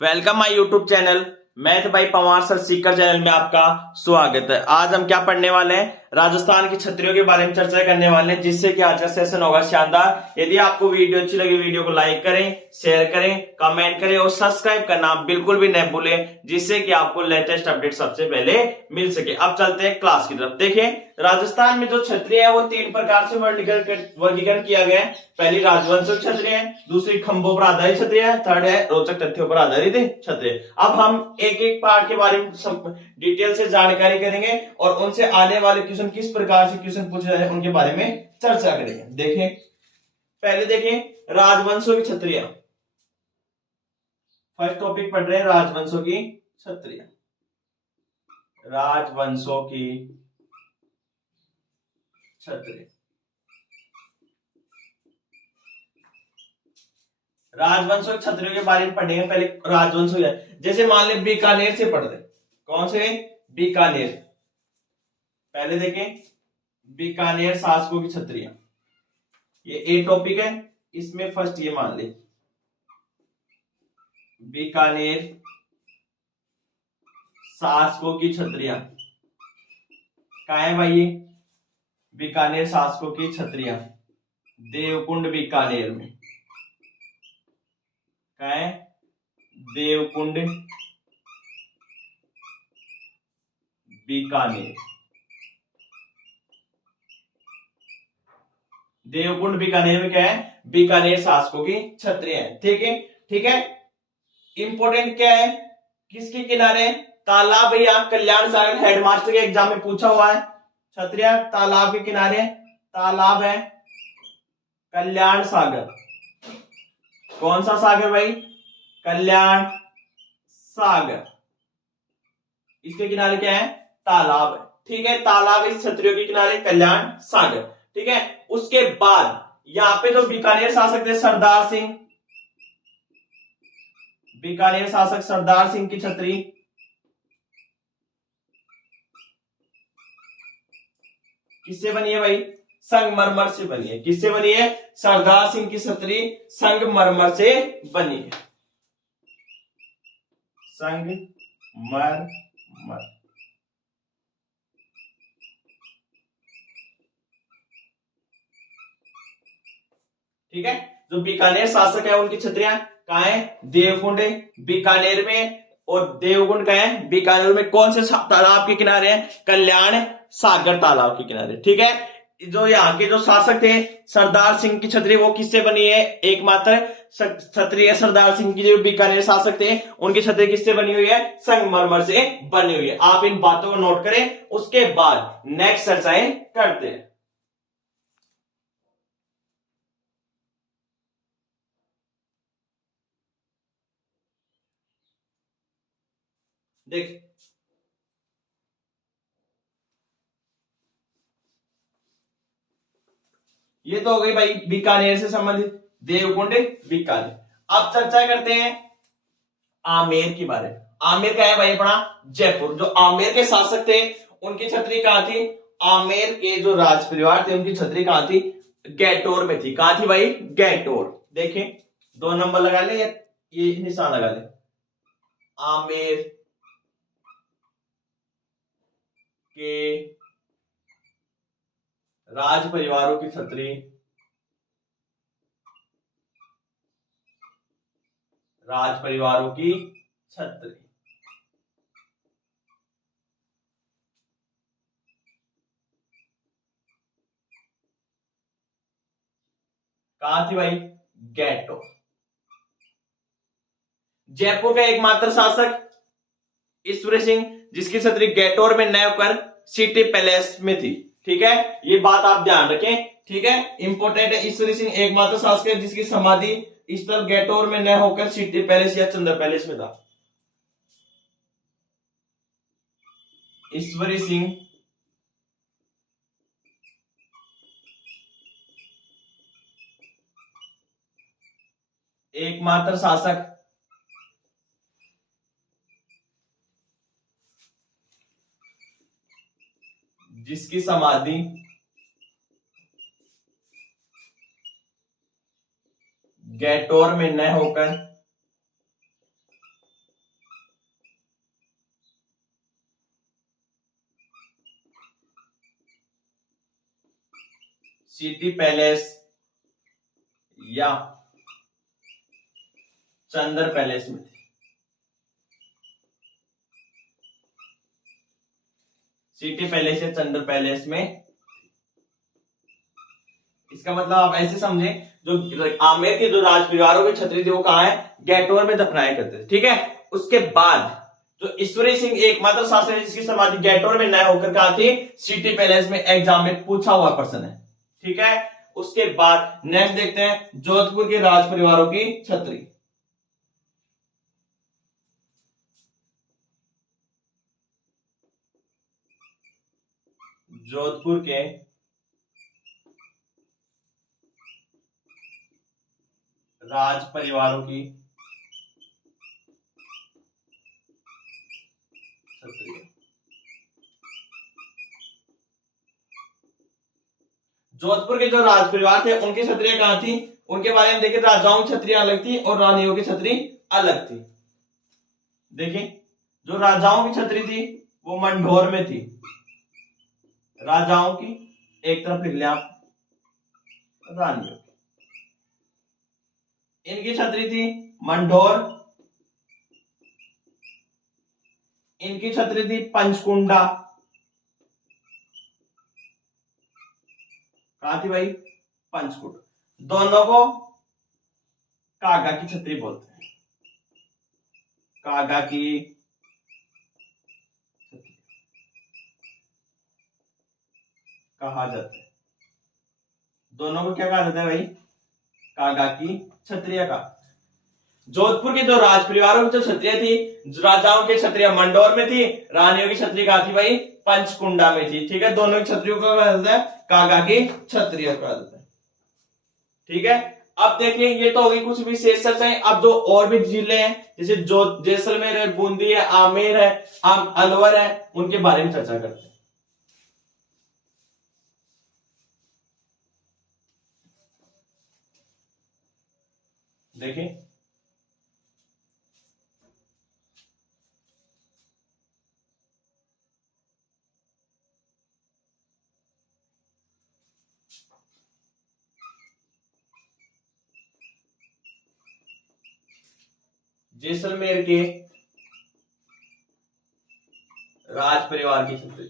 Welcome my YouTube channel math by Pawar sir Sikar channel में आपका स्वागत है। आज हम क्या पढ़ने वाले हैं, राजस्थान की छतरियों के बारे में चर्चा करने वाले हैं, जिससे कि आज का सेशन होगा शानदार। यदि आपको वीडियो अच्छी लगी, वीडियो को लाइक करें, शेयर करें, कमेंट करें और सब्सक्राइब करना बिल्कुल भी न भूलें, जिससे कि आपको लेटेस्ट अपडेट सबसे पहले मिल सके। अब चलते हैं क्लास की तरफ। देखें, राजस्थान में जो क्षत्रिय है वो तीन प्रकार से वर्गीकरण किया गया है। पहली राजवंशिक क्षत्रिय है, दूसरी खंभों पर आधारित क्षत्रिय है, थर्ड है रोचक तथ्यों पर आधारित क्षत्रिय। अब हम एक एक पार्ट के बारे में डिटेल से जानकारी करेंगे और उनसे आने वाले क्वेश्चन किस प्रकार से क्वेश्चन पूछे जाए उनके बारे में चर्चा करेंगे। देखें, पहले देखें राजवंशों की क्षत्रिय। फर्स्ट टॉपिक पढ़ रहे हैं राजवंशों की क्षत्रिय। राजवंशों की क्षत्रिय। राजवंशों क्षत्रियों के बारे में पढ़ेंगे। पहले राजवंश जैसे मान ले बीकानेर से पढ़ रहे। कौन से? बीकानेर। पहले देखें बीकानेर शासकों की क्षत्रिय, ये ए टॉपिक है। इसमें फर्स्ट ये मान ले बीकानेर शासकों की क्षत्रिय। कहा है भाई ये बीकानेर शासकों की क्षत्रिय? देवकुंड बीकानेर में। कहा है? देवकुंड बीकानेर। देवकुंड बीकानेर में क्या है? बीकानेर शासकों की क्षत्रिय है। ठीक है, ठीक है। इंपॉर्टेंट क्या है, किसके किनारे? तालाब। या कल्याण सागर, हेडमास्टर के एग्जाम में पूछा हुआ है। क्षत्रिय तालाब के किनारे, तालाब है कल्याण सागर। कौन सा सागर भाई? कल्याण सागर। इसके किनारे क्या है? तालाब है। ठीक है, तालाब इस क्षत्रियों के किनारे, कल्याण सागर। ठीक है, उसके बाद यहां पे जो बीकानेर शासक थे सरदार सिंह, बीकानेर शासक सरदार सिंह की छतरी किससे बनी है भाई? संगमरमर से बनी है। किससे बनी है? सरदार सिंह की छतरी संगमरमर से बनी है। संगमरमर। ठीक है, जो बीकानेर शासक है उनकी छतरियां कहां है? देवकुंड बीकानेर में। और देवकुंड कहां है? बीकानेर में। कौन से तालाब के किनारे है? कल्याण सागर तालाब के किनारे। ठीक है, जो यहाँ के जो शासक थे सरदार सिंह की छतरी, वो किससे बनी है? एकमात्र छतरी है सरदार सिंह की। जो बीकानेर शासक थे उनकी छतरी किससे बनी हुई है? संगमरमर से बनी हुई है। आप इन बातों को नोट करें, उसके बाद नेक्स्ट चर्चाएं करते हैं। देख, ये तो हो गई भाई बीकानेर से संबंधित, देवकुंड बीकानेर। अब चर्चा करते हैं आमेर के बारे में। आमेर क्या है भाई? अपना जयपुर। जो आमेर के शासक थे उनकी छतरी कहां थी? आमेर के जो राज परिवार थे उनकी छतरी कहां थी? गैटोर में थी। कहां थी भाई? गैटोर। देखें, 2 नंबर लगा ले, ये निशान लगा ले। आमेर के राज परिवारों की छतरी, राज परिवारों की छतरी कहां थी भाई? गैटोर। जयपुर का एकमात्र शासक ईश्वरी सिंह, जिसकी छतरी गैटोर में न होकर सिटी पैलेस में थी। ठीक है, ये बात आप ध्यान रखें। ठीक है, इंपॉर्टेंट है। ईश्वरी सिंह एकमात्र शासक है जिसकी समाधि स्थल गैटोर में न होकर सिटी पैलेस या चंद्र पैलेस में था। ईश्वरी सिंह एकमात्र शासक जिसकी समाधि गैटोर में न होकर सिटी पैलेस या चंद्र पैलेस में थी। सिटी पैलेस या चंद्र पैलेस में। इसका मतलब आप ऐसे समझे, जो आमेर के जो राज परिवारों की छतरी थी वो कहां है, गैटोर में दफनाया करते थे। ठीक है, उसके बाद जो ईश्वरी सिंह एकमात्र शासक है जिसकी समाधि गैटोर में न होकर कहा थी, सिटी पैलेस में एग्जाम में पूछा हुआ पर्सन है। ठीक है, उसके बाद नेक्स्ट देखते हैं जोधपुर के राज परिवारों की छतरी। जोधपुर के राज परिवारों की छतरी। जोधपुर के जो राज परिवार थे उनकी छतरियां कहां थी, उनके बारे में देखिए, राजाओं की छतरियां अलग थी और रानियों की छतरी अलग थी। देखिए, जो राजाओं की छतरी थी वो मंढोर में थी। राजाओं की एक तरफ लिख लिया आप, रानियों की। इनकी छतरी थी मंढोर, इनकी छतरी थी पंचकुंडा। कहा थी भाई, पंचकुंडा। दोनों को कागा की छतरी बोलते हैं, कागा की छतरी कहा जाता है। दोनों को क्या कहा जाता है भाई, कागा की छतरिया का। जोधपुर के जो राज परिवारों की जो छतरियां थी, राजाओं की छतरियां मंडोर में थी, रानियों की छतरी कहा थी भाई, पंचकुंडा में थी। ठीक है, दोनों की छतरियों को कहा जाता है कागा की छतरिया कहा जाता है। ठीक है, अब देखिए ये तो होगी कुछ विशेष चर्चाएं। अब जो और भी जिले हैं जैसे जो जैसलमेर है, बूंदी है, आमेर है, अलवर है, उनके बारे में चर्चा करते हैं। देखिए, जैसलमेर के राज परिवार की छतरी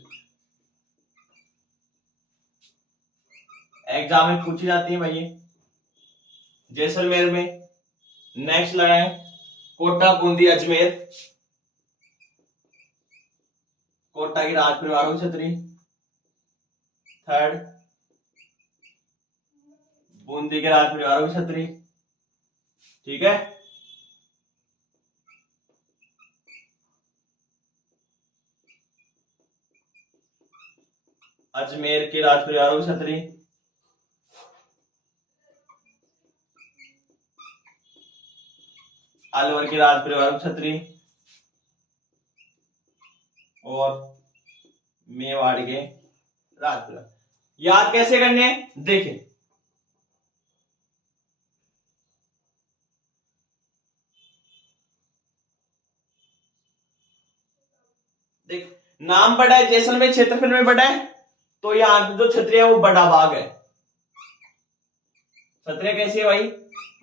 एग्जाम में पूछी जाती है भाई। जैसलमेर में नेक्स्ट लगाए कोटा, बूंदी, अजमेर। कोटा की राज परिवारों की छतरी। थर्ड, बूंदी के राज परिवारों की छतरी। ठीक है, अजमेर के राज परिवारों की छतरी। अलवर के राज परिवारों की छतरी और मेवाड़ के राज परिवार। याद कैसे करने, देखें, देख नाम बड़ा है, जैसलमेर क्षेत्रफल में बड़ा है, तो यहां पे जो छतरी है वो बड़ा बाग है। छतरिया कैसी है भाई,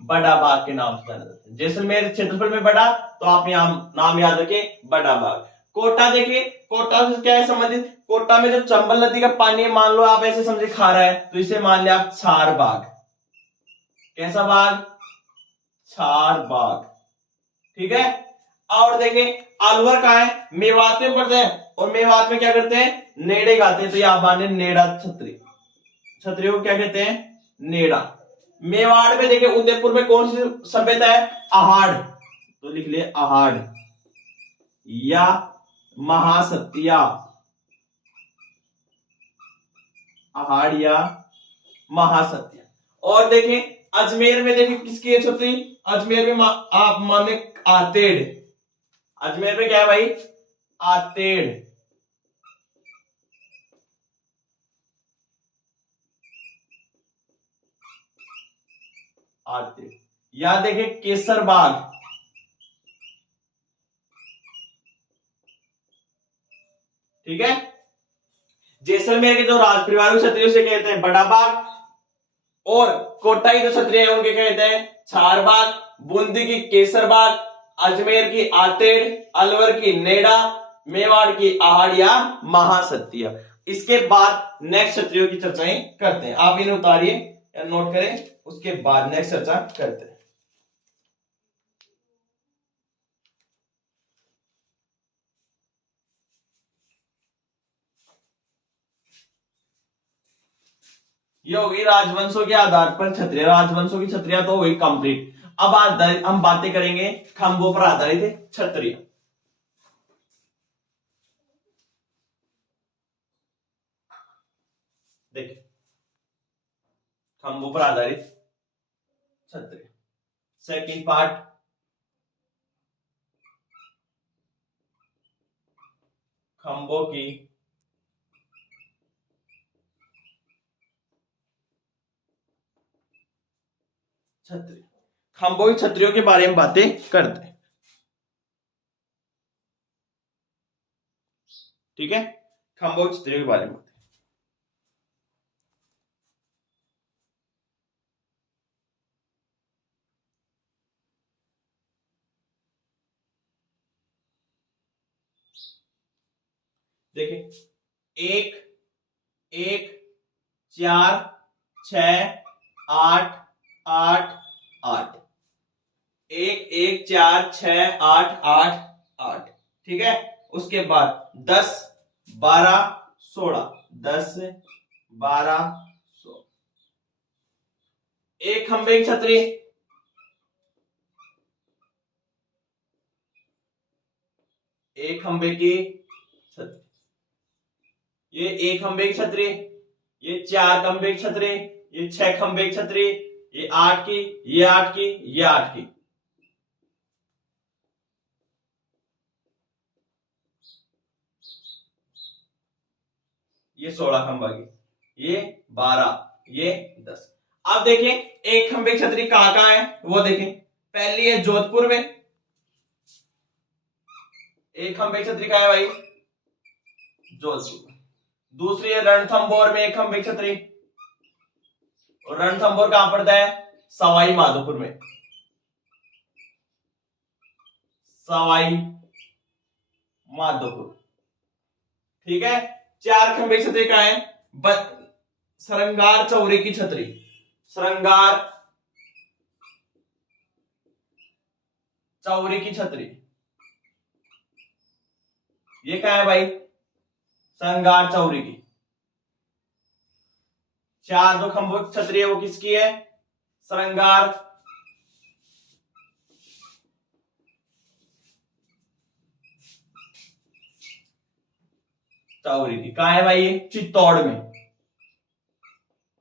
बड़ा बाग के नाम से जाना जाता है। जैसलमेर क्षेत्रफल में बड़ा, तो आप यहां नाम याद रखिए, बड़ा बाग। कोटा देखिए, कोटा से क्या है संबंधित, कोटा में जो चंबल नदी का पानी है, मान लो आप ऐसे समझे खा रहा है, तो इसे मान लिया आप छार बाग। कैसा बाग, छार बाग। ठीक है, और देखिए अलवर कहा है, मेवात में पड़ते हैं, और मेवात में क्या करते हैं, नेड़े गाते हैं, तो यहां माने नेड़ा छतरी। छतरी को क्या कहते हैं, नेड़ा। मेवाड़ में देखिए, उदयपुर में कौन सी सभ्यता है, आहाड़, तो लिख लिए आहाड़ या महासत्या। आहाड़ या महासत्या। और देखें अजमेर में, देखिए किसकी है छतरी, अजमेर में आप माने आतेड़। अजमेर में क्या है भाई, आतेड़। आतेड़। या देखिए केसर बाग। ठीक है, जैसलमेर के जो राज परिवार की छतरी से कहते हैं बड़ा बाग, और कोटाई जो क्षत्रिय है उनके कहते हैं छारबाग, बूंदी की केसरबाग, अजमेर की आतेड़, अलवर की नेडा, मेवाड़ की आहड़िया महासत्य। इसके बाद नेक्स्ट क्षत्रियों की चर्चाएं करते हैं। आप इन्हें उतारिए या नोट करें, उसके बाद नेक्स्ट चर्चा करते हैं। ये होगी राजवंशों के आधार पर क्षत्रिय, राजवंशों की क्षत्रिय तो हो गई कंप्लीट। अब हम बातें करेंगे खंभों पर आधारित क्षत्रिय। देखिए खंभों पर आधारित क्षत्रिय सेकंड पार्ट, खंभों की क्षत्रिय, खंभों की क्षत्रियों के बारे में बातें करते हैं। ठीक है, खंभों की क्षत्रियों के बारे में। देखिए 1 1 4 6 8 8 8, 1 1 4 6 8 8 8। ठीक है, उसके बाद 10 12 16, 10 12 16, एक खंभे की छतरी, एक खंभे की छतरी, ये एक खंभे की छतरी, ये 4 खंभे की छतरी, ये 6 खंभे की छतरी, ये 8 की, ये 8 की, ये 8 की, ये 16 खंभा की, ये 12, ये 10। अब देखिए एक खंभे की छतरी कहां कहां है वो देखें। पहली है जोधपुर में, एक खंभे की छतरी कहां है भाई, जोधपुर। दूसरी है रणथंभौर में एक खंभे की छतरी, और रणथंभौर कहां पड़ता है, सवाई माधोपुर में, सवाई माधोपुर। ठीक है, 4 खंभे की छतरी कहां है, श्रृंगार चौरी की छतरी, श्रृंगार चौरी की छतरी, ये क्या है भाई, श्रृंगार चौरी की। 4 जो खंभों की छतरी है वो किसकी है, श्रृंगार चौरी की। कहा है भाई, ये चित्तौड़ में,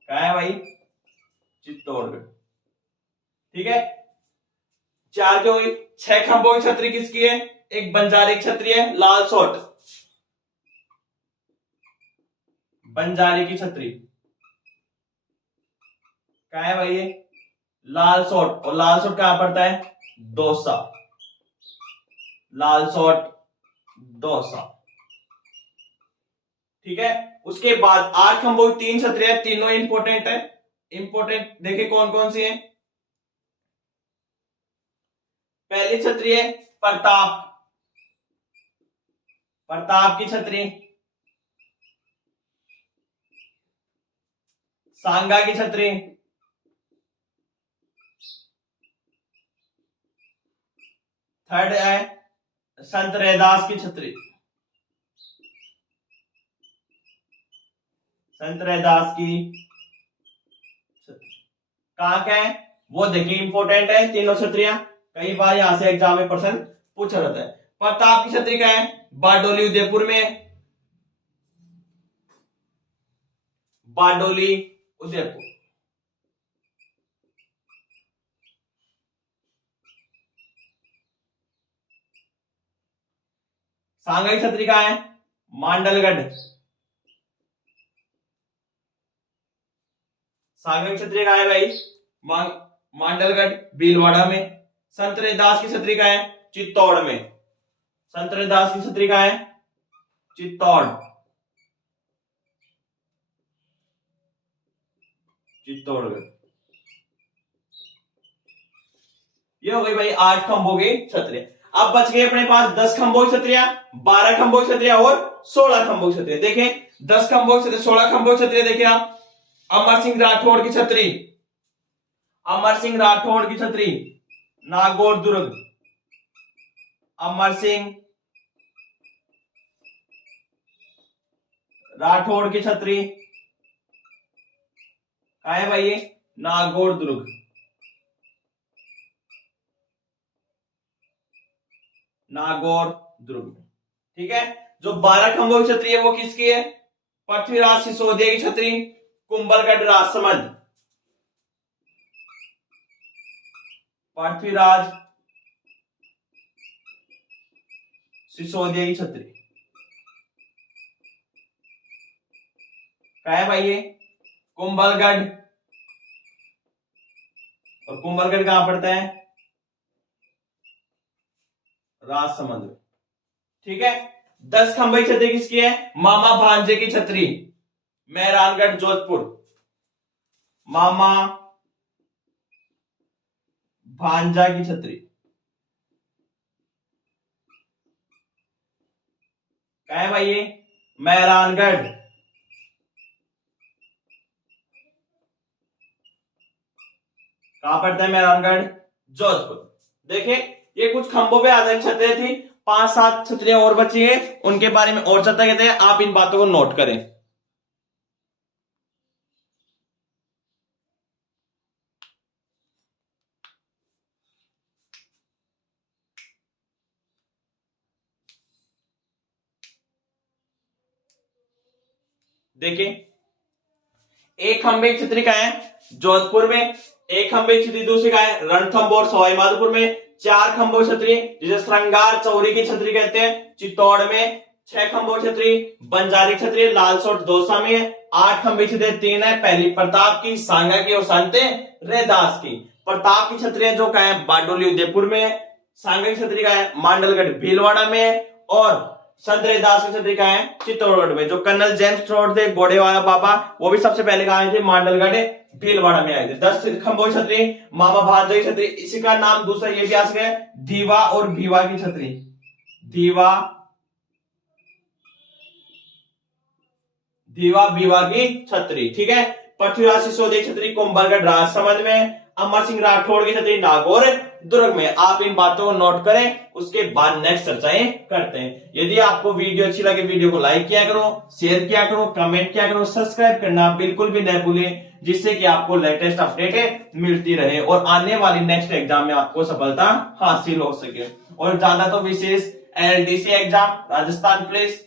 कहा है भाई, चित्तौड़ में। ठीक है, 4 जो हुई। 6 खंभों की छतरी किसकी है, एक बंजारी की छतरी है, लाल सोट, बंजारी की छतरी, क्या है भाई ये, लाल सोट। और लाल सोट कहां पड़ता है, दौसा, लाल सोट दौसा। ठीक है, उसके बाद 8 खंभों की 3 छतरी है, तीनों इंपोर्टेंट है। इंपोर्टेंट देखिए कौन कौन सी है। पहली छतरी है प्रताप, प्रताप की छतरी, सांगा की छतरी, थर्ड है संत रैदास की छतरी, संत रैदास की छतरी। कहां क्या है वो देखिए, इंपोर्टेंट है तीनों छतरियां, कई बार यहां से एग्जाम में प्रश्न पूछा जाता है। प्रताप की छतरी क्या है, बारडोली उदयपुर में, बारडोली उदयपुर। सांगा की छतरी कहां है, मांडलगढ़, सांगा की छतरी कहां है भाई, मांडलगढ़ भीलवाड़ा में। संत रैदास की छतरी कहां है, चित्तौड़ में, संत रैदास की छतरी कहां है, चित्तौड़, चित्तौड़गढ़। ये हो गई भाई 8 खंभों की छतरी। अब बच गए अपने पास 10 खंभों की छतरियां, 12 खंभों की छतरियां और 16 खंभों की छतरियां। देखें 10 खंभों की छतरी, 16 खंभों की छतरियां देखिए आप। अमर सिंह राठौड़ की छतरी, अमर सिंह राठौड़ की छतरी नागौर दुर्ग, अमर सिंह राठौड़ की छतरी कहा है भाई ये, नागौर दुर्ग। नागौर दुर्ग, ठीक है। जो 12 खंभों की छतरी है वो किसकी है, पृथ्वीराज सिसोदिया की छतरी, कुंभलगढ़ राजसमंद, पृथ्वीराज सिसोदिया की छतरी क्या है भाई ये, कुंभलगढ़। और कुंभलगढ़ कहां पड़ता है, राजसमंद में, ठीक है। 10 खंभे की छतरी किसकी है, मामा भांजे की छतरी, मेहरानगढ़ जोधपुर, मामा भांजा की छतरी क्या है भाई ये, मेहरानगढ़। कहां पड़ता है मेहरानगढ़, जोधपुर। देखिए ये कुछ खंभों पे आधारित छतरियां थी, 5-7 छतरियां और बची हैं, उनके बारे में और चर्चा कहते हैं, आप इन बातों को नोट करें। देखिए एक खंभे की छतरी का है जोधपुर में, एक खंभे की छतरी दूसरी का है रणथंभौर सवाई माधोपुर में, 4 खंभों की छतरी जिसे श्रृंगार चौरी की छतरी कहते हैं चित्तौड़ में, 6 खंभों की छतरी बंजारी छतरी लालसोट दौसा में, 8 खंभे की छतरी 3 है, पहली प्रताप की, सांगा की और संते रैदास की। प्रताप की छतरियां जो का है बारडोली उदयपुर में, सांगा की छतरी का है मांडलगढ़ भीलवाड़ा में, और संत रैदास की छतरी कहाँ है, चित्तौड़गढ़ में। जो कर्नल जेम्स टोड थे घोड़े वाला बाबा, वो भी सबसे पहले कहा थे, मांडलगढ़ भीलवाड़ा में आए थे। 10 खंभों की छतरी मामा भांजा की छतरी, इसी का नाम दूसरा ये भी आ सके धीवा और भीवा की छतरी, धीवा धीवा भीवा की छतरी, ठीक है। पृथ्वीराज सिसोदिया की छतरी कुंभलगढ़ राजसमंद में, अमर सिंह राठौड़ की छतरी नागौर दुर्ग में। आप इन बातों को नोट करें, उसके बाद नेक्स्ट चर्चाएं करते हैं। यदि आपको वीडियो अच्छी लगे, वीडियो को लाइक किया करो, शेयर किया करो, कमेंट किया करो, सब्सक्राइब करना बिल्कुल भी न भूलें, जिससे कि आपको लेटेस्ट अपडेट मिलती रहे और आने वाली नेक्स्ट एग्जाम में आपको सफलता हासिल हो सके। और ज्यादा तो विशेष LDC exam, Rajasthan police,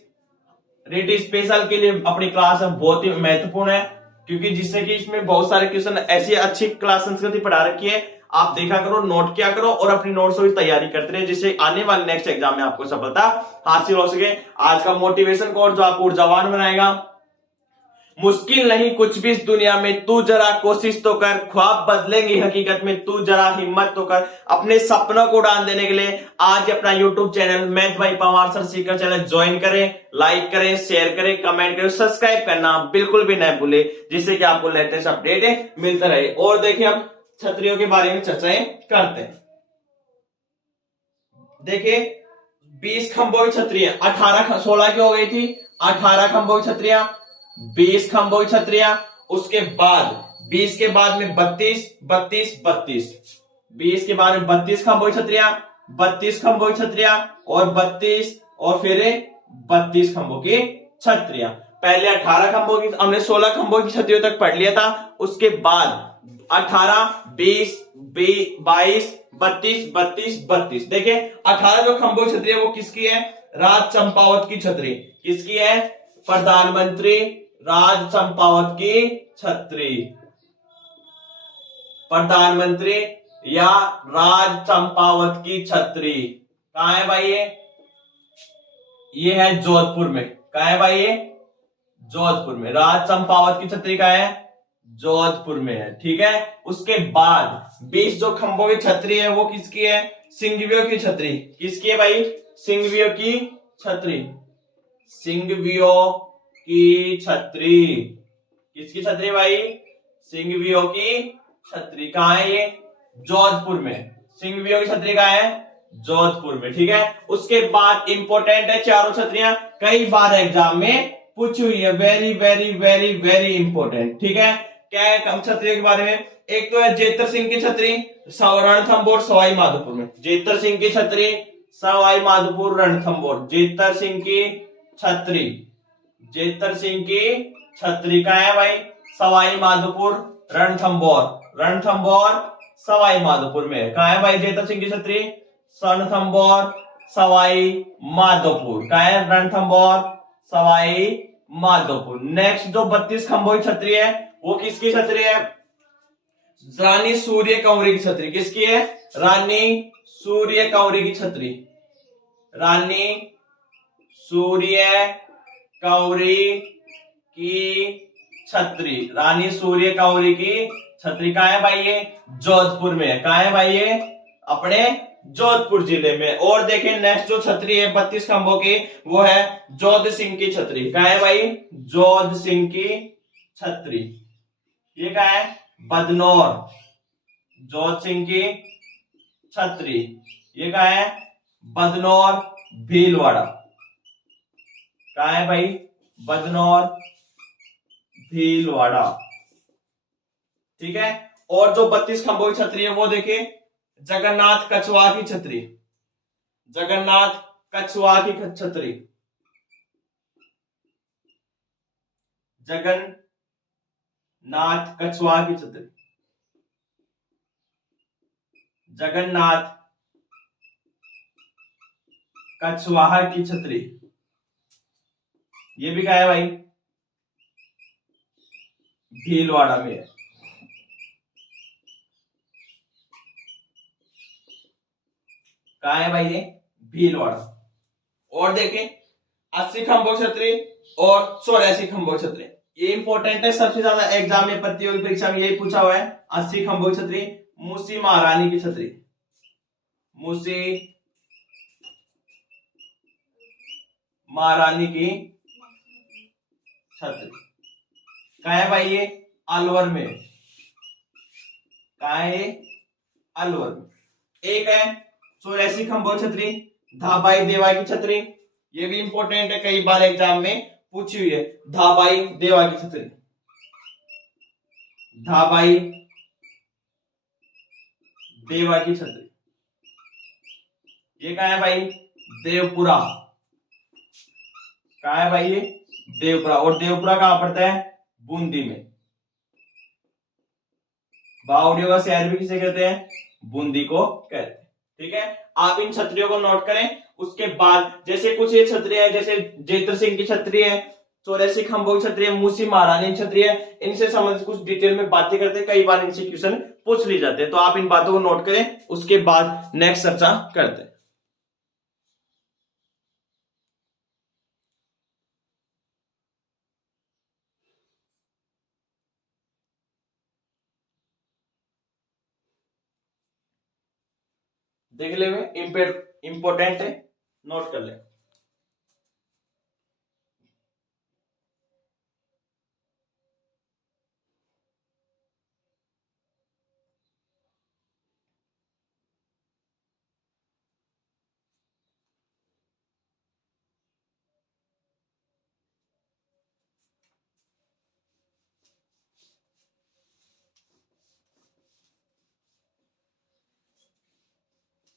ready special के लिए अपनी क्लास बहुत ही महत्वपूर्ण है, क्योंकि जिससे कि इसमें बहुत सारे क्वेश्चन ऐसी अच्छी क्लास संस्कृति पढ़ा रखी है, आप देखा करो, नोट किया करो और अपनी नोट्स की तैयारी करते रहे, जिससे आने वाले नेक्स्ट एग्जाम में आपको सफलता हासिल हो सके। आज का मोटिवेशन कोड जो आपको ऊर्जावान बनाएगा, मुश्किल नहीं कुछ भी इस दुनिया में, तू जरा कोशिश तो कर, ख्वाब बदलेंगी हकीकत में, तू जरा हिम्मत तो कर। अपने सपनों को उड़ान देने के लिए आज अपना YouTube channel math bye Pawar sir Sikar channel join करें, लाइक करें, शेयर करें, कमेंट करें, सब्सक्राइब करना बिल्कुल भी न भूले, जिससे कि आपको लेटेस्ट अपडेट मिलता रहे। और देखिए अब छतरियों के बारे में चर्चाएं करते हैं। देखिए 20 खंभों की छतरियां, 16 की हो गई थी, 18 खंभों की छतरियां, 20 खंभों की छतरियां, उसके बाद 20 के बाद में 32 32 32, 20 के बाद में 32 खंभों की छतरियां, 32 खंभों की छतरियां और 32 और फिर 32 खंभों की छतरियां। पहले 18 खंभों की, हमने 16 खंभों की छतरियों तक पढ़ लिया था। उसके बाद 18 20 22 32 32 32। देखिए 18 जो खंभों की छतरी है वो किसकी है, राज चंपावत की छतरी। किसकी है, प्रधानमंत्री राज चंपावत की छतरी, प्रधानमंत्री या राज चंपावत की छतरी। कहां है भाई ये है जोधपुर में। कहां है भाई ये, जोधपुर में। राज चंपावत की छतरी का है, जोधपुर में है, ठीक है। उसके बाद 20 जो खंभों की छतरी है वो किसकी है, सिंघवियों की छतरी। किसकी है भाई, सिंघवियों की छतरी, सिंघवियों की छतरी। किसकी छतरी भाई, सिंघवियों की छतरी। कहां है ये, जोधपुर में। सिंह वियोग की छतरी कहाँ है? जोधपुर में। ठीक है, उसके बाद इंपॉर्टेंट है चारों छतरियां, कई बार एग्जाम में पूछी हुई है, very very very very important. ठीक है, क्या है कम छतरियों के बारे में? एक तो है जेतर सिंह की छतरी रणथंभौर सवाई माधोपुर में, जेतर सिंह की छतरी सवाई माधोपुर रणथंभौर, जेतर सिंह की छतरी, जेतर सिंह की छतरी कहाँ है भाई? सवाई माधोपुर रणथंभौर, रणथंभौर सवाई माधोपुर में। कहाँ है भाई जेतर सिंह की छतरी? रणथंभौर सवाई माधोपुर। कहाँ है? रणथंभौर सवाई माधोपुर। नेक्स्ट जो 32 खंभों की छतरी है वो किसकी छतरी है? रानी सूर्य कंवरी की छतरी। किसकी है? रानी सूर्य कंवरी की छतरी, रानी सूर्य कंवरी की छतरी, रानी सूर्य कंवरी की छतरी। कहाँ है भाई? ये जोधपुर में है। कहाँ है भाई? ये अपने जोधपुर जिले में। और देखें नेक्स्ट जो छतरी है 32 खंभों की वो है जोध सिंह की छतरी। कहाँ है भाई? जोध सिंह की छतरी। ये कहाँ है? बदनौर, जोध सिंह की छतरी। ये कहाँ है? बदनौर भीलवाड़ा। कहाँ है भाई? बदनौर भीलवाड़ा। ठीक है, और जो 32 खंभों की छतरी है वो देखिए जगन्नाथ कछुआ की छतरी, जगन्नाथ कछुआ की छतरी, जगन्नाथ कछुआ की छतरी, जगन्नाथ कछुआ की छतरी। ये भी क्या है भाई? भीलवाड़ा में है। कहा है भाई? ये भीलवाड़ा। और देखें 80 खंभों की छतरी और 84 खंभों की छतरी, ये इंपॉर्टेंट है, सबसे ज्यादा एग्जाम में प्रतियोगी परीक्षा में यही पूछा हुआ है। 80 खंभों की छतरी मूसी महारानी की छतरी, मूसी महारानी की छतरी। कहा है भाई? ये अलवर में। कहा है? अलवर में। एक है 84 खंभों छतरी धाबाई देवा की छतरी, ये भी इंपॉर्टेंट है, कई बार एग्जाम में पूछी हुई है। धाबाई देवा की छतरी, धाबाई देवा की छतरी। ये कहा है भाई? देवपुरा। कहा है भाई? ये देवपुरा। और देवपुरा कहां पड़ता है? बूंदी में। बावड़ियों का शहर भी किसे कहते हैं? बूंदी को कहते हैं। ठीक है, आप इन छतरियों को नोट करें। उसके बाद जैसे कुछ ये छतरियां है, जैसे जेतर सिंह की छतरी है, 84 खंभों की छतरी है, मूसी महारानी की छतरी है, इनसे संबंधित कुछ डिटेल में बातें करते हैं, कई बार इनसे क्वेश्चन पूछ ली जाते हैं। तो आप इन बातों को नोट करें, उसके बाद नेक्स्ट चर्चा करते हैं। देख ले इंपॉर्टेंट है, नोट कर ले।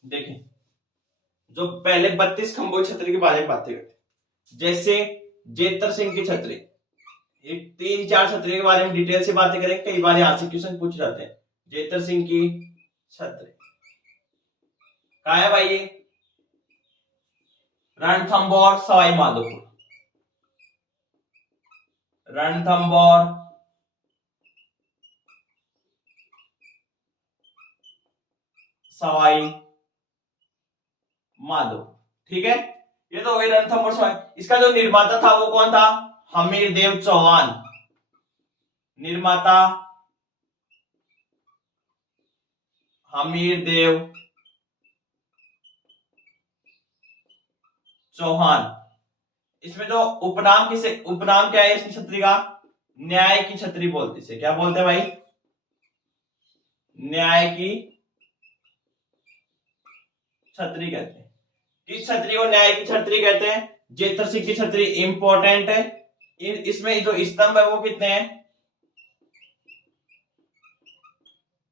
देखें, जो पहले 32 खंभों की छतरी के बारे में बातें करते, जैसे जेतर सिंह की छतरी, एक 3-4 छतरी के बारे में डिटेल से बातें करें, कई बार यहां से क्वेश्चन पूछ जाते हैं। जेतर सिंह की छतरी कहा है भाई? ये रणथंभौर सवाई माधोपुर, रणथंभौर सवाई माधोपुर। ठीक है, ये तो हो गई रणथंभौर सवाई। इसका जो निर्माता था वो कौन था? हमीरदेव चौहान, निर्माता हमीरदेव चौहान। इसमें जो उपनाम किसे, उपनाम क्या है इस छतरी का? न्याय की छतरी बोलते इसे। क्या बोलते हैं भाई? न्याय की छतरी कहते हैं। किस छतरी को न्याय की छतरी कहते हैं? जेतर सिंह की छतरी इंपॉर्टेंट है। इसमें जो स्तंभ है वो कितने हैं?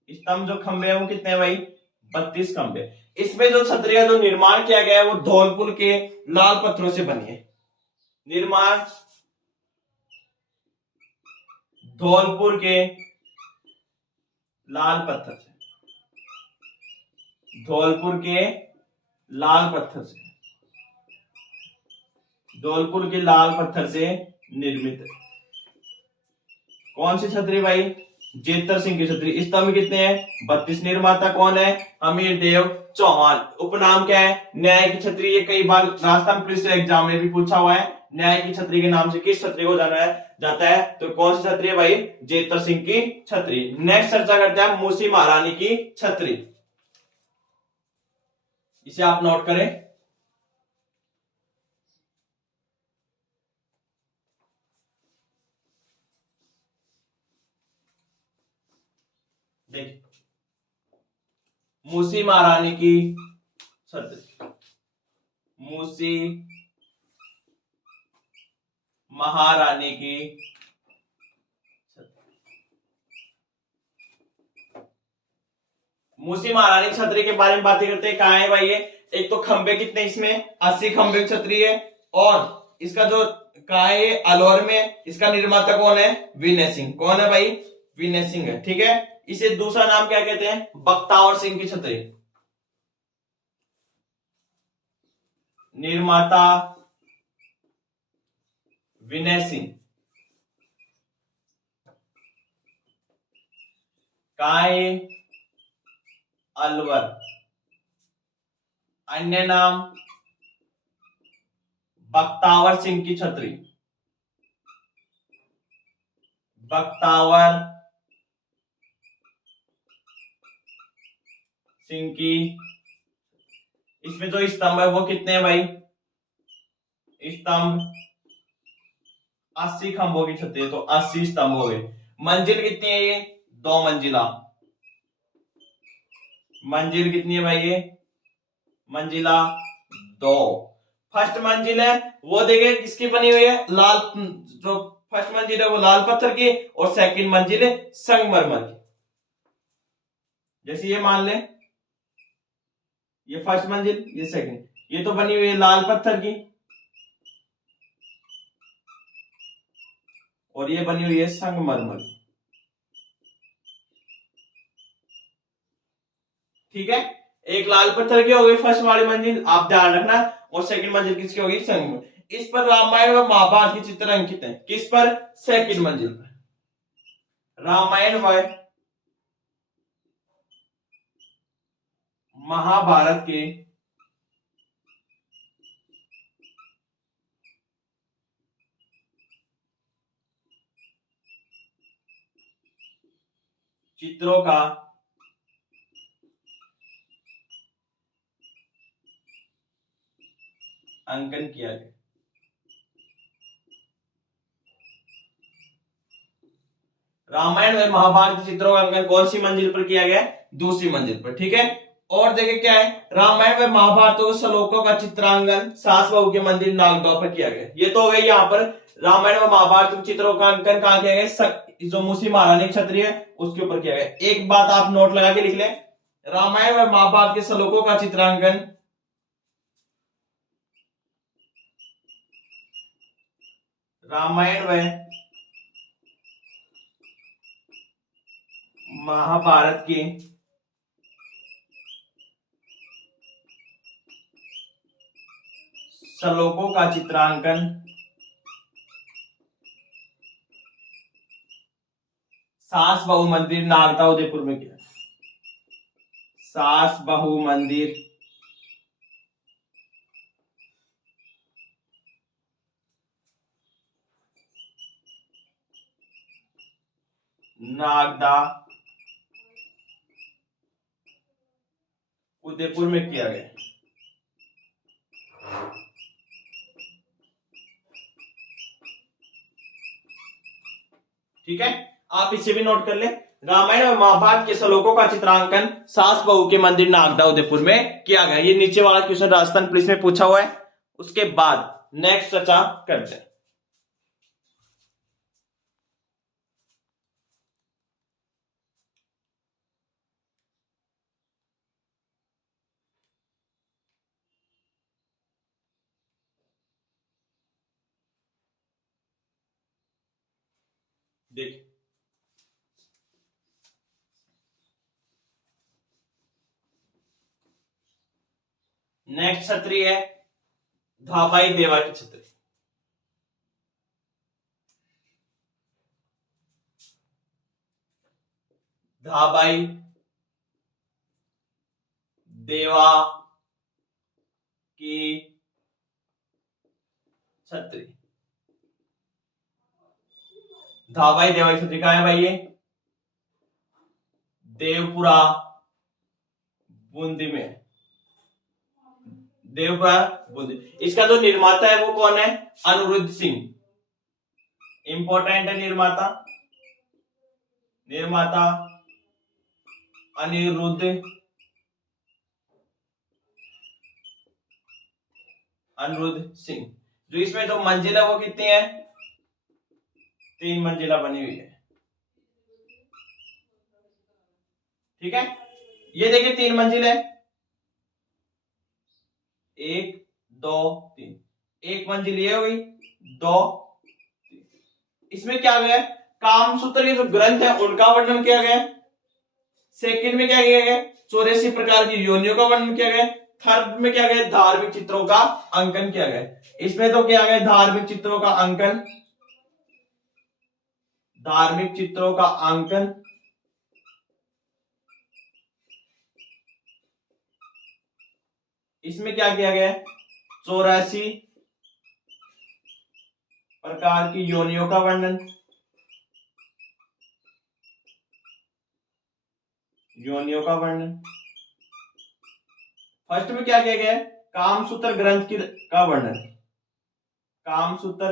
स्तंभ जो खंबे हैं वो कितने हैं भाई? 32 खंबे। इसमें जो छतरी का जो निर्माण किया गया है वो धौलपुर के लाल पत्थरों से बनी है। निर्माण धौलपुर के लाल पत्थर से, धौलपुर के लाल पत्थर से, धौलपुर के लाल पत्थर से निर्मित है। कौन सी छतरी भाई? जेतर सिंह की छतरी। स्तंभ कितने हैं? 32। निर्माता कौन है? हमीर देव चौहान। उपनाम क्या है? न्याय की छतरी। ये कई बार राजस्थान पुलिस एग्जाम में भी पूछा हुआ है। न्याय की छतरी के नाम से किस छतरी को जाना जाता है? तो कौन सी छतरी है भाई? जेतर सिंह की छतरी। नेक्स्ट चर्चा करते हैं मूसी महारानी की छतरी। इसे आप नोट करें। देखिए, मूसी महारानी की छतरी, मूसी महारानी की छतरी। मूसी महारानी छतरी के बारे में बातें करते हैं। कहां है भाई ये? एक तो खंबे कितने इसमें? 80 खंबे की छतरी है। और इसका जो कहां है? ये अलवर में। इसका निर्माता कौन है? विनय सिंह। कौन है भाई? विनय सिंह है। ठीक है। इसे दूसरा नाम क्या कहते हैं? बख्तावर सिंह की छतरी। निर्माता विनय सिंह। कहां है? अलवर। अन्य नाम बख्तावर सिंह की छतरी। बख्तावर सिंह की। इसमें जो स्तंभ है वो कितने हैं भाई? स्तंभ 80 खंभों की छतरी है, तो 80 स्तंभ हो गए। मंजिल कितनी है ये? 2 मंजिला। मंजिल कितनी है भाई ये? मंजिला 2। फर्स्ट मंजिल है वो देखिए किसकी बनी हुई है? लाल। जो फर्स्ट मंजिल है वो लाल पत्थर की, और सेकंड मंजिल है संगमरमर की। जैसे ये मान ले, ये फर्स्ट मंजिल, ये सेकंड, ये तो बनी हुई है लाल पत्थर की, और ये बनी हुई है संगमरमर की। ठीक है। एक लाल पत्थर की हो गई फर्स्ट वाली मंजिल, आप ध्यान रखना। और सेकंड मंजिल किसकी होगी? संगमरमर। इस पर रामायण व महाभारत के चित्र अंकित है। किस पर? सेकंड मंजिल पर। रामायण व महाभारत के चित्रों का अंकन किया गया। रामायण व महाभारत के चित्रों का अंकन कौन सी मंजिल पर किया गया? दूसरी मंजिल पर। ठीक है। और देखिए क्या है? रामायण व महाभारत के श्लोकों का चित्रांकन सास बहू के मंदिर नागदौ पर किया गया। ये तो हो गई यहाँ पर रामायण व महाभारत के चित्रों का अंकन कहाँ किया गया? जो मूसी महारानी छतरी है उसके ऊपर किया गया। एक बात आप नोट लगा के लिख लें, रामायण व महाभारत के श्लोकों का चित्रांकन रामायण व महाभारत के श्लोकों का चित्रांकन सास बहू मंदिर नागदा उदयपुर में किया। सास बहू मंदिर नागदा उदयपुर में किया गया। ठीक है। आप इसे भी नोट कर ले। रामायण और महाभारत के श्लोकों का चित्रांकन सास बहू के मंदिर नागदा उदयपुर में किया गया। ये नीचे वाला क्वेश्चन राजस्थान पुलिस में पूछा हुआ है। उसके बाद नेक्स्ट चर्चा करते हैं। देखिए नेक्स्ट छतरी है धाबाई देवा की छतरी। धाबाई देवा की छतरी। धाबाई देवा की छतरी कहाँ है भाई? ये देवपुरा बूंदी में। देवपुरा बूंदी। इसका जो निर्माता है वो कौन है? अनिरुद्ध सिंह। इंपॉर्टेंट है निर्माता। निर्माता अनिरुद्ध सिंह। जो इसमें जो मंजिल है वो कितनी है? 3 मंजिला बनी हुई है। ठीक है, ये देखिए 3 मंजिल है। 1 2 3। 1 मंजिल ये हो गई, 2 3। इसमें क्या गया? कामसूत्र के जो ग्रंथ है उनका वर्णन किया गया। सेकंड में क्या किया गया? 84 प्रकार की योनियों का वर्णन किया गया। थर्ड में क्या गया? धार्मिक चित्रों का अंकन किया गया। इसमें तो क्या गया? धार्मिक चित्रों का अंकन। धार्मिक चित्रों का अंकन। इसमें क्या किया गया? 84 प्रकार की योनियों का वर्णन। योनियों का वर्णन। फर्स्ट में क्या किया गया? कामसूत्र ग्रंथ का वर्णन। कामसूत्र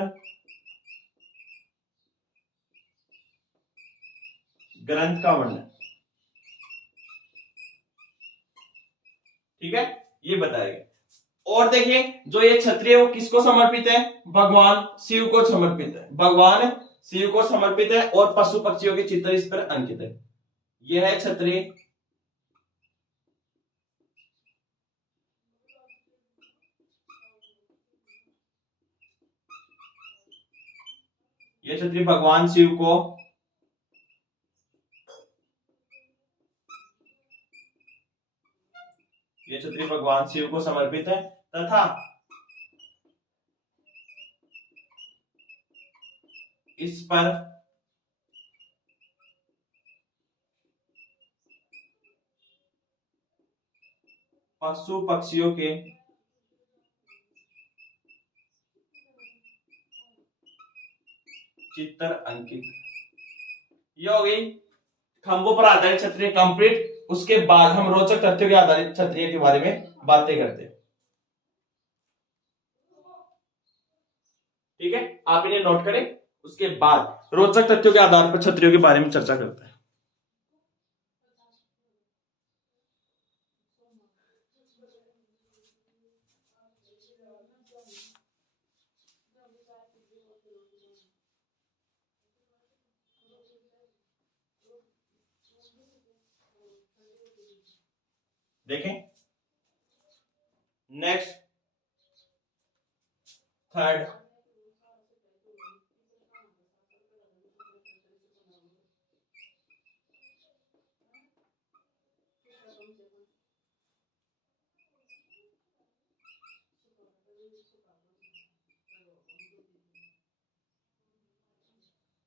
ग्रंथ का वर्णन। ठीक है, ये बताया गया। और देखिए जो ये छतरी है वो किसको समर्पित है? भगवान शिव को समर्पित है। भगवान शिव को समर्पित है और पशु पक्षियों के चित्र इस पर अंकित है। यह है छतरी। यह छतरी भगवान शिव को समर्पित है तथा इस पर पशु पक्षियों के चित्र अंकित। ये हो गई खंभों पर आधारित छतरी कंप्लीट। उसके बाद हम रोचक तथ्यों के आधारित छतरियों के बारे में बातें करते हैं। ठीक है, आप इन्हें नोट करें। उसके बाद रोचक तथ्यों के आधार पर छतरियों के बारे में चर्चा करते हैं। देखें नेक्स्ट थर्ड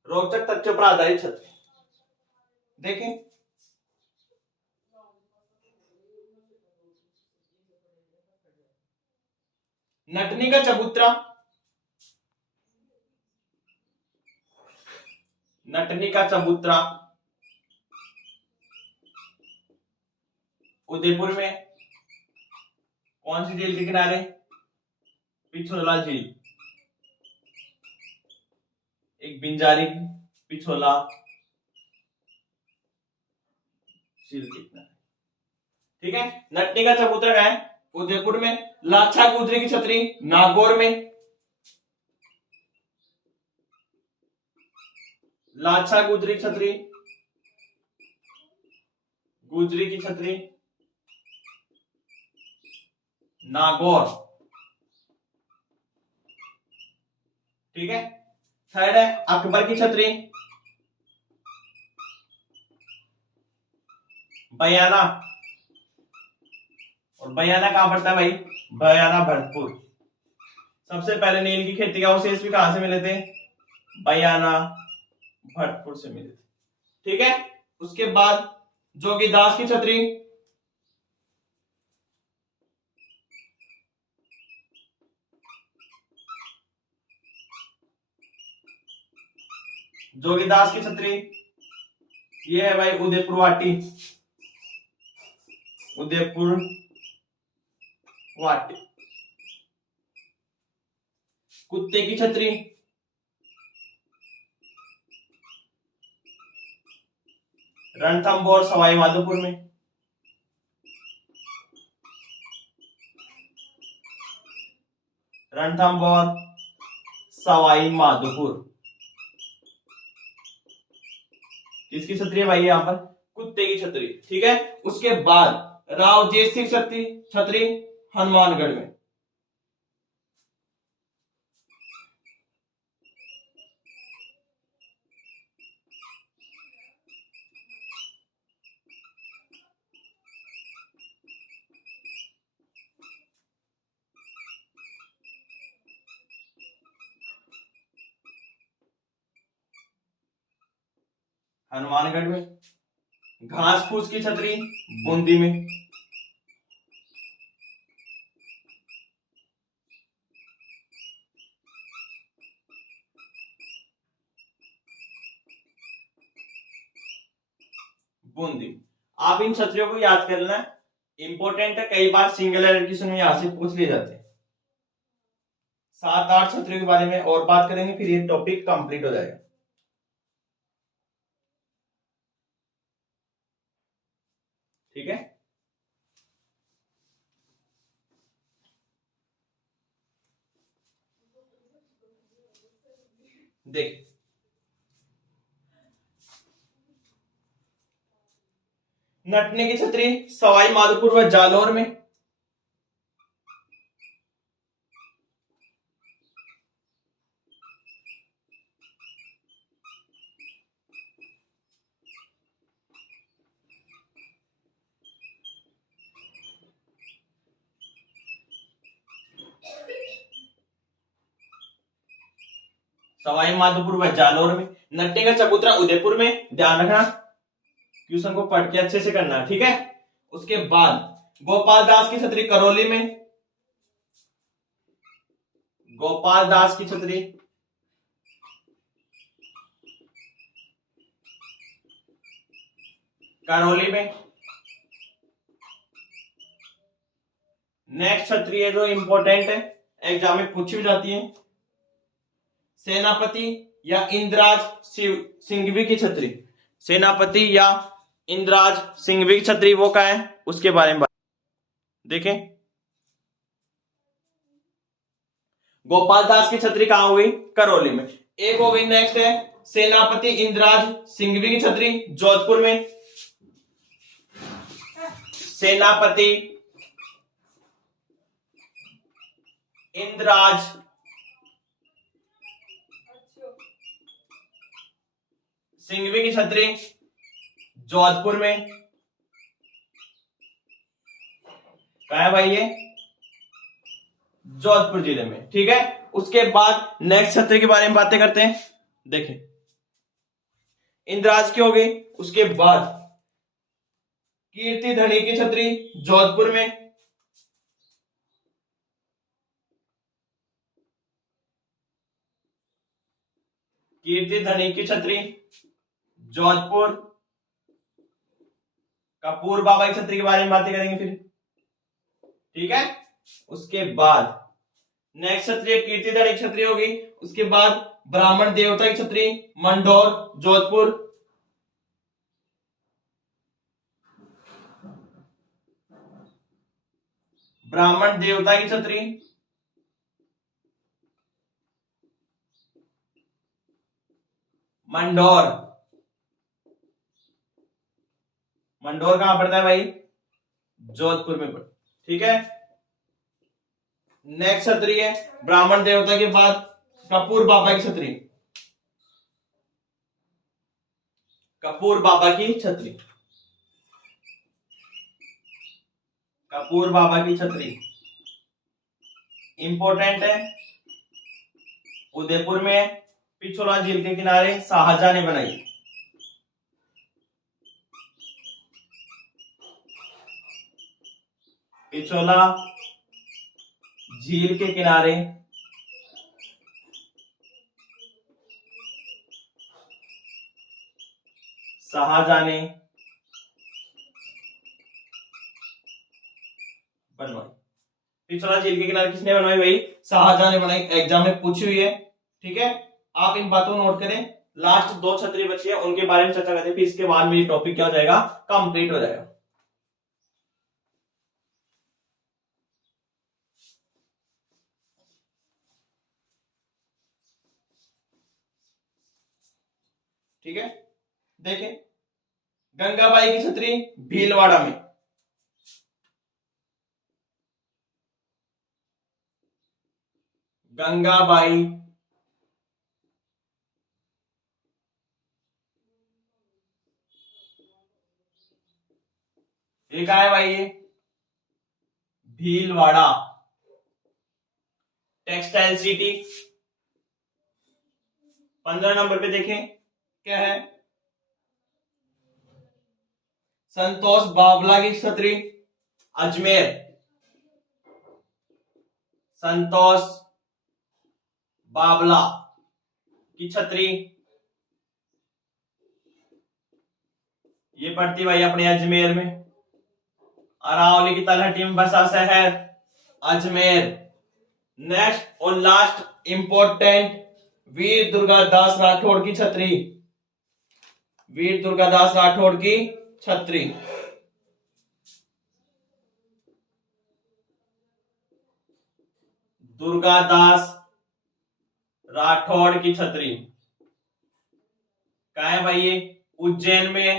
रोचक तथ्यों पर आधारित छतरी। देखें नटनी का चबूतरा। नटनी का चबूतरा उदयपुर में कौन सी झील के किनारे? पिछोला झील। एक बिंजारी पिछोला सील कितना है। ठीक है, नटनी का चबूतरा है उदयपुर में। लाछा गुजरी की छतरी नागौर में। लाछा गुजरी छतरी, गुजरी की छतरी नागौर। ठीक है, थर्ड है अकबर की छतरी बयाना। और बयाना कहां पड़ता है भाई? बयाना भरतपुर। सबसे पहले नील की खेती का अवशेष भी कहां से मिले थे? बयाना भरतपुर से मिले थे। ठीक है, उसके बाद जोगीदास की छतरी जोगीदास की छतरी ये है भाई उदयपुर वाटी। उदयपुर वाटी। कुत्ते की छतरी रणथंभौर सवाई माधोपुर में। रणथंभौर सवाई माधोपुर। किसकी छतरी है भाई? यहां पर कुत्ते की छतरी। ठीक है, उसके बाद राव जेठ सिंह छतरी हनुमानगढ़ में। हनुमानगढ़ में। घास फूस की छतरी बूंदी में। बूंदी। आप इन छतरियों को याद कर लेना, इंपॉर्टेंट है, कई बार सिंगल एडिशन में यहां से पूछ लिए जाते हैं। 7-8 छतरियों के बारे में और बात करेंगे, फिर ये टॉपिक कंप्लीट हो जाएगा। ठीक है, देख नटने की छतरी सवाई माधोपुर व जालौर में। सवाई माधोपुर व जालौर में। नटने का चबूतरा उदयपुर में। ध्यान रखना, क्वेश्चन को पढ़ के अच्छे से करना है। ठीक है, उसके बाद गोपाल दास की छतरी करौली में। गोपाल दास की छतरी करौली में। नेक्स्ट छतरी है जो इंपॉर्टेंट है, एग्जाम में पूछी भी जाती है, सेनापति या इंद्राज सिंघवी की छतरी। सेनापति या इंद्राज सिंघवी की छतरी वो क्या है उसके बारे में देखें। गोपाल दास की छतरी कहां हुई? करौली में। एक हो गई, नेक्स्ट है सेनापति इंद्राज सिंघवी की छतरी जोधपुर में। सेनापति इंद्राज सिंघवी की छतरी जोधपुर में। कहा है भाई? ये जोधपुर जिले में। ठीक है, उसके बाद नेक्स्ट छतरी के बारे में बातें करते हैं। देखें, इंद्राज की हो गई, उसके बाद कीर्ति धनी की छतरी जोधपुर में। कीर्ति धनी की छतरी जोधपुर। कपूर बाबा की छतरी के बारे में बातें करेंगे फिर। ठीक है, उसके बाद नेक्स्ट छतरी कीर्ति धनी की छतरी होगी। उसके बाद ब्राह्मण देवता की छतरी मंडौर जोधपुर। ब्राह्मण देवता की छतरी, मंडोर, मंडोर कहां पड़ता है भाई? जोधपुर में पड़ता, ठीक है। नेक्स्ट छतरी है ब्राह्मण देवता के बाद कपूर बाबा की छतरी, कपूर बाबा की छतरी, कपूर बाबा की छतरी इंपॉर्टेंट है, उदयपुर में, पिछोला झील के किनारे, शाहजहां ने बनाई। पिछोला झील के किनारे शाहजहां ने बनवाई। पिछोला झील के किनारे किसने बनवाई भाई? शाहजहां ने बनाई। एग्जाम में पूछी हुई है, ठीक है। आप इन बातों को नोट करें। लास्ट दो छतरी बची है, उनके बारे में चर्चा करते हैं, फिर इसके बाद में ये टॉपिक क्या हो जाएगा? कंप्लीट हो जाएगा। ठीक है, देखें गंगाबाई की छतरी भीलवाड़ा में, गंगाबाई ये कहा है भाई? ये भीलवाड़ा टेक्सटाइल सिटी। 15 नंबर पे देखें क्या है? संतोष बावला की छतरी अजमेर, संतोष बावला की छतरी ये पड़ती भाई अपने अजमेर में। अरावली की तलहटी में बसा शहर अजमेर। नेक्स्ट और लास्ट इंपॉर्टेंट, वीर दुर्गादास राठौड़ की छतरी, वीर दुर्गादास राठौड़ की छतरी, दुर्गादास राठौड़ की छतरी कहाँ है भाई? ये उज्जैन में है।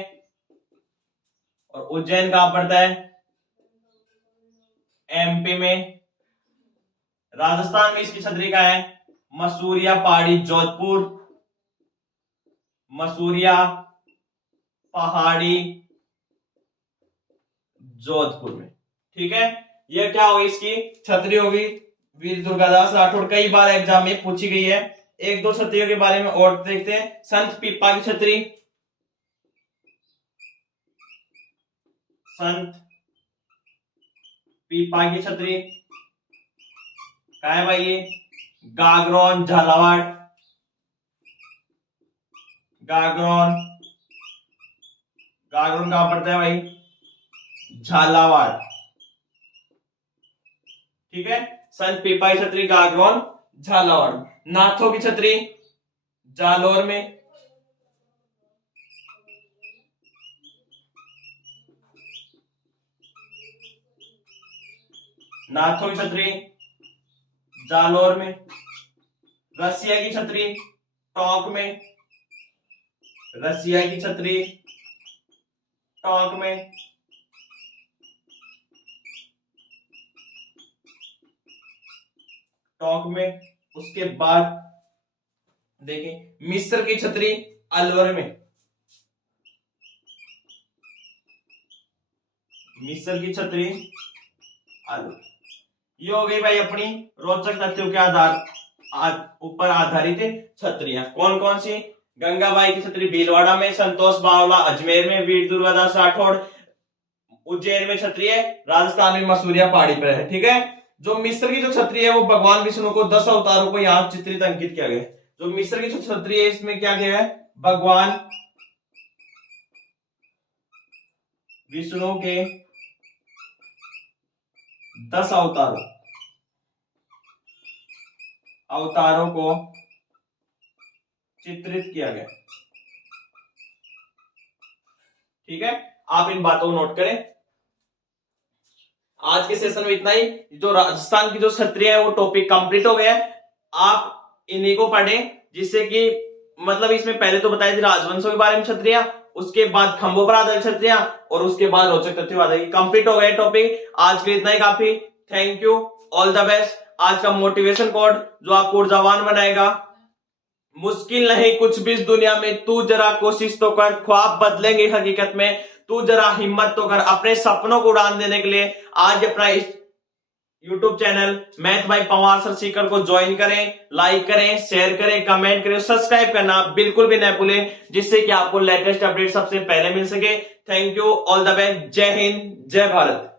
और उज्जैन कहां पड़ता है? एमपी में। राजस्थान में इसकी छतरी कहाँ है? मसूरिया पहाड़ी जोधपुर, मसूरिया पहाड़ी जोधपुर में, ठीक है। ये क्या होगी? इसकी छतरी होगी वीर दुर्गादास राठौड़। कई बार एग्जाम में पूछी गई है। एक दो छतरियों के बारे में और देखते हैं। संत पीपा की छतरी, संत पीपा की छतरी कहाँ है भाई? ये गागरोन झालावाड़, गागरोन, गागरोन कहां पड़ता है भाई? झालावाड़, ठीक है। संत पीपा की छतरी गागरोन झालावाड़। नाथों की छतरी जालोर में, नाथों की छतरी जालोर में। रसिया की छतरी टोंक में, रसिया की छतरी टोंक में। टोंक में। उसके बाद देखें मिस्र की छतरी अलवर में, मिस्र की छतरी अलवर। ये हो गई भाई अपनी रोचक तथ्यों के ऊपर आधारित छतरियां। कौन कौन सी? गंगाबाई की छतरी भीलवाड़ा में, संतोष बावला अजमेर में, वीर दुर्गादास राठौड़ उज्जैन में छतरी है, राजस्थान में मसूरिया पहाड़ी पर है, ठीक है। जो मिस्र की जो छतरी है वो भगवान विष्णु को 10 अवतारों को यहाँ चित्रित अंकित किया गया है। जो मिस्र की जो छतरी है इसमें क्या किया है? भगवान विष्णु के 10 अवतारों को चित्रित किया गया, ठीक है। आप इन बातों को नोट करें। आज के सेशन में इतना ही। जो राजस्थान की जो क्षत्रिय है वो टॉपिक कंप्लीट हो गया है। आप इन्हीं को पढ़ें, जिससे कि मतलब इसमें पहले तो बताई थी राजवंशों के बारे में क्षत्रिय, उसके बाद खंभों पर आधारित क्षत्रिय, और उसके बाद रोचक तथ्यों आधारित। कंप्लीट हो गए टॉपिक। आज के लिए इतना ही काफी। Thank you, all the best. आज का मोटिवेशन कोड जो आपको ऊर्जावान बनाएगा, मुश्किल नहीं कुछ भी इस दुनिया में, तू जरा कोशिश तो कर, ख्वाब बदलेंगे हकीकत में, तू जरा हिम्मत तो कर अपने सपनों को उड़ान देने के लिए। आज अपना इस YouTube channel math bye Pawar sir Sikar को ज्वाइन करें, लाइक करें, शेयर करें, कमेंट करें, सब्सक्राइब करना बिल्कुल भी न भूलें, जिससे कि आपको लेटेस्ट अपडेट सबसे पहले मिल सके। Thank you, all the best. जय हिंद, जय भारत।